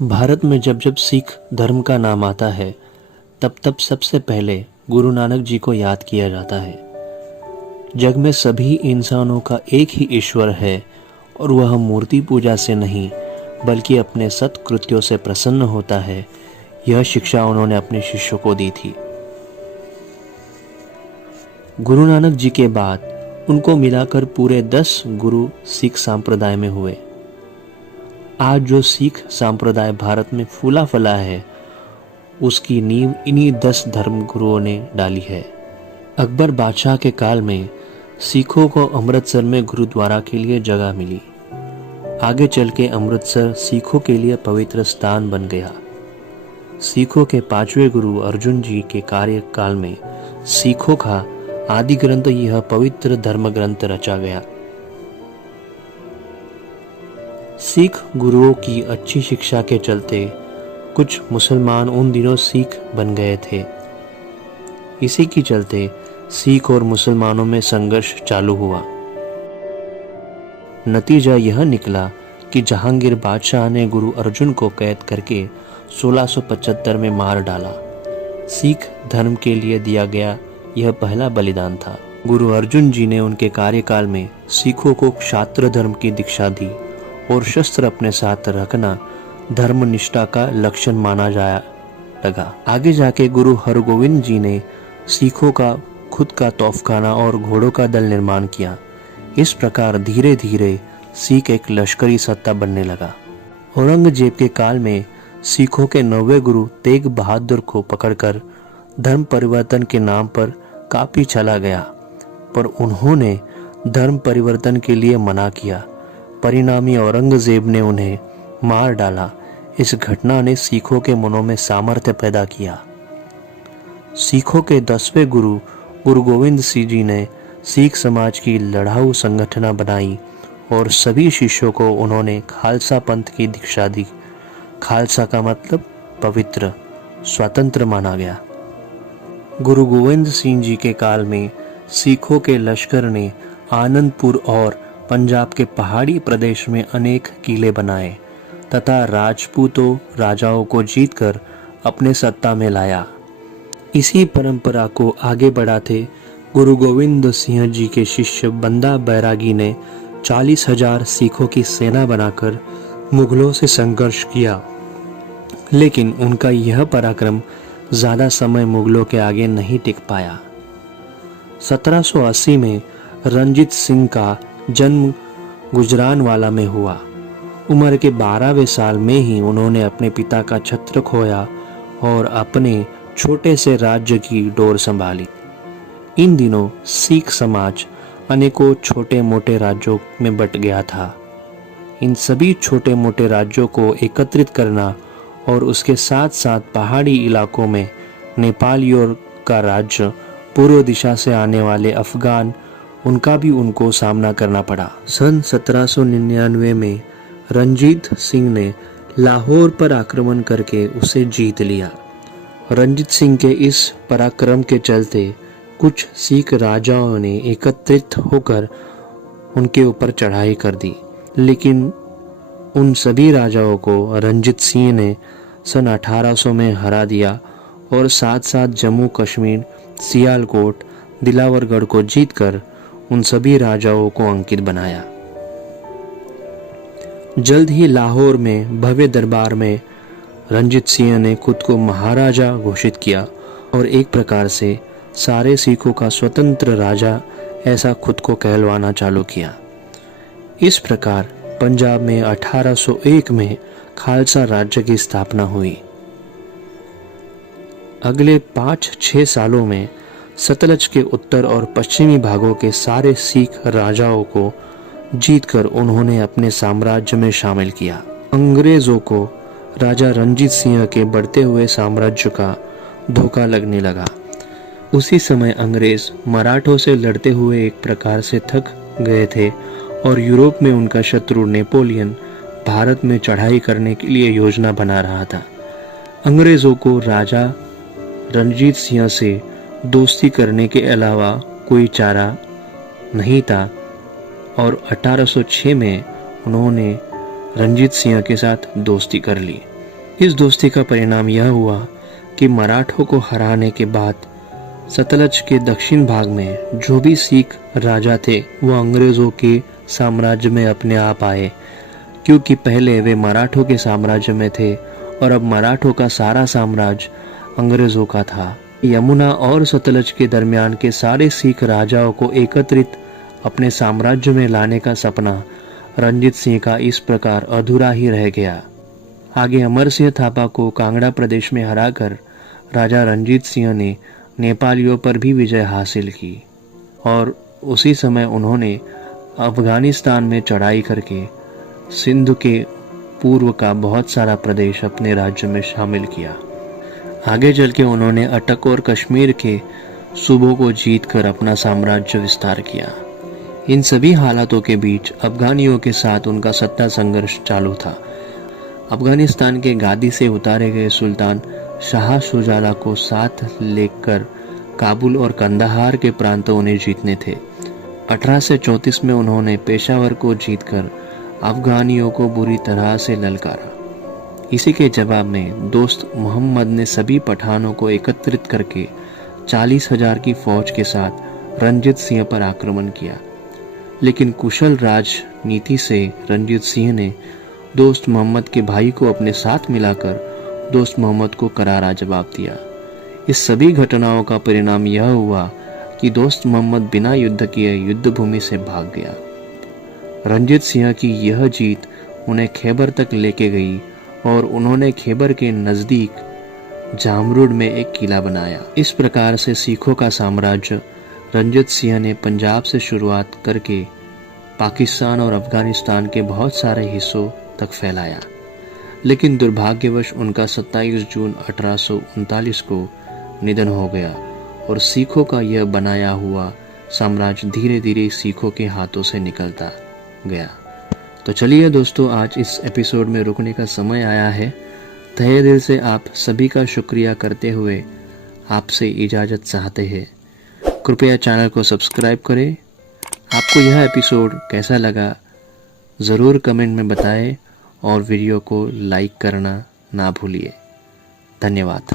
भारत में जब जब सिख धर्म का नाम आता है तब तब सबसे पहले गुरु नानक जी को याद किया जाता है। जग में सभी इंसानों का एक ही ईश्वर है और वह मूर्ति पूजा से नहीं बल्कि अपने सत्कृत्यों से प्रसन्न होता है। यह शिक्षा उन्होंने अपने शिष्यों को दी थी। गुरु नानक जी के बाद उनको मिलाकर पूरे 10 गुरु सिख संप्रदाय में हुए। आज जो सिख संप्रदाय भारत में फूला फला है उसकी नींव इन्हीं 10 धर्म गुरुओं ने डाली है। अकबर बादशाह के काल में सिखों को अमृतसर में गुरुद्वारा के लिए जगह मिली। आगे चल के अमृतसर सिखों के लिए पवित्र स्थान बन गया। सिखों के 5वें गुरु अर्जुन जी के कार्यकाल में सिखों का आदि ग्रंथ यह पवित्र धर्म ग्रंथ रचा गया। सिख गुरुओं की अच्छी शिक्षा के चलते कुछ मुसलमान उन दिनों सिख बन गए थे। इसी के चलते सिख और मुसलमानों में संघर्ष चालू हुआ। नतीजा यह निकला कि जहांगीर बादशाह ने गुरु अर्जुन को कैद करके 1675 में मार डाला। सिख धर्म के लिए दिया गया यह पहला बलिदान था। गुरु अर्जुन जी ने उनके कार्यकाल में सिखों को क्षात्र धर्म की दीक्षा दी और शस्त्र अपने साथ रखना धर्म निष्ठा का लक्षण माना जाया लगा। आगे जाके गुरु हरगोविंद जी ने सिखों का खुद का तोफखाना और घोड़ों का दल निर्माण किया। इस प्रकार धीरे धीरे सिख एक लश्करी सत्ता बनने लगा। औरंगजेब के काल में सिखों के 9वें गुरु तेग बहादुर को पकड़कर धर्म परिवर्तन के नाम पर काफी चला गया, पर उन्होंने धर्म परिवर्तन के लिए मना किया। परिणामी औरंगजेब ने उन्हें मार डाला। इस घटना ने सिखों के मनों में सामर्थ्य पैदा किया। सिखों के 10वें गुरु गुरु गोविंद सिंह जी ने सिख समाज की लड़ाऊ संगठन बनाई और सभी शिष्यों को उन्होंने खालसा पंथ की दीक्षा दी। खालसा का मतलब पवित्र, स्वतंत्र माना गया। गुरु गोविंद सिंह जी के काल में सिखों के लश्कर ने आनंदपुर और पंजाब के पहाड़ी प्रदेश में अनेक किले बनाए तथा राजपूतों राजाओं को जीतकर अपने सत्ता में लाया। इसी परंपरा को आगे बढ़ाते गुरु गोविंद सिंह जी के शिष्य बंदा बैरागी ने 40,000 सिखों की सेना बनाकर मुगलों से संघर्ष किया, लेकिन उनका यह पराक्रम ज्यादा समय मुगलों के आगे नहीं टिक पाया। 1780 में रंजीत सिंह का जन्म गुजरानवाला में हुआ। उम्र के 12वें साल में ही उन्होंने अपने पिता का छत्र खोया और अपने छोटे से राज्य की डोर संभाली। इन दिनों सिख समाज अनेकों छोटे मोटे राज्यों में बट गया था। इन सभी छोटे मोटे राज्यों को एकत्रित करना और उसके साथ साथ पहाड़ी इलाकों में नेपालियों का राज्य, पूर्व दिशा से आने वाले अफगान, उनका भी उनको सामना करना पड़ा। सन 1799 में रंजीत सिंह ने लाहौर पर आक्रमण करके उसे जीत लिया। रंजीत सिंह के इस पराक्रम के चलते कुछ सिख राजाओं ने एकत्रित होकर उनके ऊपर चढ़ाई कर दी, लेकिन उन सभी राजाओं को रंजीत सिंह ने सन 1800 में हरा दिया और साथ साथ जम्मू कश्मीर, सियालकोट, दिलावरगढ़ को जीतकर उन सभी राजाओं को अंकित बनाया। जल्द ही लाहौर में भव्य दरबार में रंजीत सिंह ने खुद को महाराजा घोषित किया और एक प्रकार से सारे सिखों का स्वतंत्र राजा ऐसा खुद को कहलवाना चालू किया। इस प्रकार पंजाब में 1801 में खालसा राज्य की स्थापना हुई। अगले 5-6 सालों में सतलज के उत्तर और पश्चिमी भागों के सारे सिख राजाओं को जीतकर उन्होंने अपने साम्राज्य में शामिल किया। अंग्रेजों को राजा रंजीत सिंह के बढ़ते हुए साम्राज्य का धोखा लगने लगा। उसी समय अंग्रेज मराठों से लड़ते हुए एक प्रकार से थक गए थे और यूरोप में उनका शत्रु नेपोलियन भारत में चढ़ाई करने के लिए योजना बना रहा था। अंग्रेजों को राजा रंजीत सिंह से दोस्ती करने के अलावा कोई चारा नहीं था और 1806 में उन्होंने रंजीत सिंह के साथ दोस्ती कर ली। इस दोस्ती का परिणाम यह हुआ कि मराठों को हराने के बाद सतलज के दक्षिण भाग में जो भी सिख राजा थे वो अंग्रेजों के साम्राज्य में अपने आप आए, क्योंकि पहले वे मराठों के साम्राज्य में थे और अब मराठों का सारा साम्राज्य अंग्रेजों का था। यमुना और सतलज के दरमियान के सारे सिख राजाओं को एकत्रित अपने साम्राज्य में लाने का सपना रणजीत सिंह का इस प्रकार अधूरा ही रह गया। आगे अमर सिंह थापा को कांगड़ा प्रदेश में हराकर राजा रणजीत सिंह ने नेपालियों पर भी विजय हासिल की और उसी समय उन्होंने अफगानिस्तान में चढ़ाई करके सिंध के पूर्व का बहुत सारा प्रदेश अपने राज्य में शामिल किया। आगे चल के उन्होंने अटक और कश्मीर के सूबों को जीतकर अपना साम्राज्य विस्तार किया। इन सभी हालातों के बीच अफगानियों के साथ उनका सत्ता संघर्ष चालू था। अफगानिस्तान के गादी से उतारे गए सुल्तान शाह शुजाला को साथ लेकर काबुल और कंदाहार के प्रांत उन्हें जीतने थे। 1834 में उन्होंने पेशावर को जीतकर अफगानियों को बुरी तरह से ललकारा। इसी के जवाब में दोस्त मोहम्मद ने सभी पठानों को एकत्रित करके 40,000 की फौज के साथ रणजीत सिंह पर आक्रमण किया, लेकिन कुशल राजनीति से रणजीत सिंह ने दोस्त मोहम्मद के भाई को अपने साथ मिलाकर दोस्त मोहम्मद को करारा जवाब दिया। इस सभी घटनाओं का परिणाम यह हुआ कि दोस्त मोहम्मद बिना युद्ध किए युद्ध भूमि से भाग गया। रणजीत सिंह की यह जीत उन्हें खैबर तक लेके गई और उन्होंने खैबर के नज़दीक जामरुड में एक किला बनाया। इस प्रकार से सिखों का साम्राज्य रणजीत सिंह ने पंजाब से शुरुआत करके पाकिस्तान और अफगानिस्तान के बहुत सारे हिस्सों तक फैलाया, लेकिन दुर्भाग्यवश उनका 27 जून 1839 को निधन हो गया और सिखों का यह बनाया हुआ साम्राज्य धीरे धीरे सिखों के हाथों से निकलता गया। तो चलिए दोस्तों, आज इस एपिसोड में रुकने का समय आया है। तहे दिल से आप सभी का शुक्रिया करते हुए आपसे इजाज़त चाहते हैं। कृपया चैनल को सब्सक्राइब करें। आपको यह एपिसोड कैसा लगा ज़रूर कमेंट में बताएं और वीडियो को लाइक करना ना भूलिए। धन्यवाद।